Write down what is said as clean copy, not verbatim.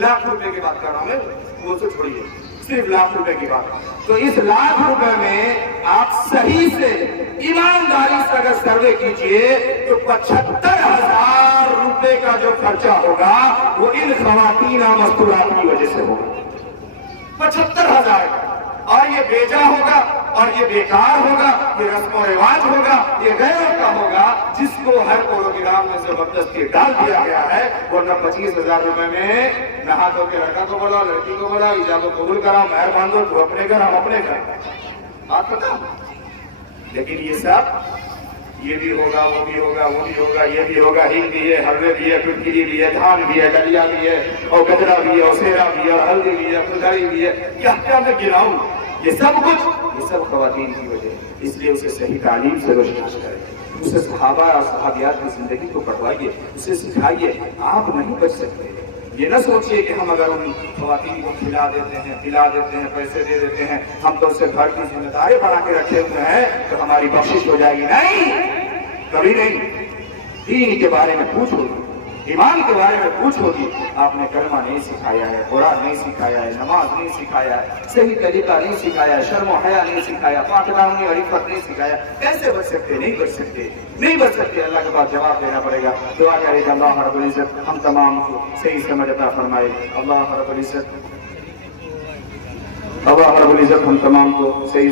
लाख रुपए की बात कर रहा हूं मैं, वो तो छोड़िए, सिर्फ लाख रुपए की बात। तो इस लाख रुपए में आप सही से ईमानदारी से अगर सर्वे कीजिए तो 75,000 रुपए का जो खर्चा होगा वो इन खवातीन मस्तूरात की वजह से होगा, 75,000। और ये बेजा होगा और ये बेकार होगा, ये रस्म रिवाज होगा, ये गैर का होगा, जिसको हर प्रोग्राम में जबरदस्ती डाल दिया गया है। वरना 25,000 रुपए में नहा धो के लड़का को बोला, लड़की को बोला, इजाब कबूल कराओ, मेहर बांधो, तू अपने घर, हम अपने घर, बात बताओ। लेकिन ये सब, ये भी होगा, वो भी होगा, वो भी होगा, ये भी होगा, हिंग भी है, हलवे भी है, फिटकिरी भी है, धान भी है, डलिया भी है, और गजरा भी है, और सेरा भी है, और हल्दी भी है, फुलझड़ी भी है, क्या मैं गिनाऊं? ये सब कुछ, ये सब खवातीन की वजह। इसलिए उसे सही तालीम से रोशनास करें, उसे सहाबा और सहाबियात की जिंदगी को पढ़वाइए, उसे सिखाइए। आप नहीं बच सकते। ये न सोचिए कि हम अगर उन खवातीन को खिला देते हैं, पिला देते हैं, पैसे दे देते हैं, हम तो उसे घर की जिम्मेदारी बना के रखे हुए हैं तो हमारी बख्शिश हो जाएगी। नहीं, कभी नहीं। दीन के बारे में पूछो, ईमान के बारे में पूछोगी, आपने कलमा नहीं सिखाया है, कुरान नहीं सिखाया है, नमाज नहीं सिखाया है, सही तरीका नहीं सिखाया है, शर्म हया नहीं सिखाया, पाकदानी और इफ़्फ़त नहीं सिखाया, कैसे बच सकते? नहीं बच सकते, नहीं बच सकते। अल्लाह के पास जवाब देना पड़ेगा। दुआ करें कि अल्लाह रब्बुल इज्जत हम तमाम को सही समझ अता फरमाए। अल्लाह रब्बुल इज्जत हम तमाम को सही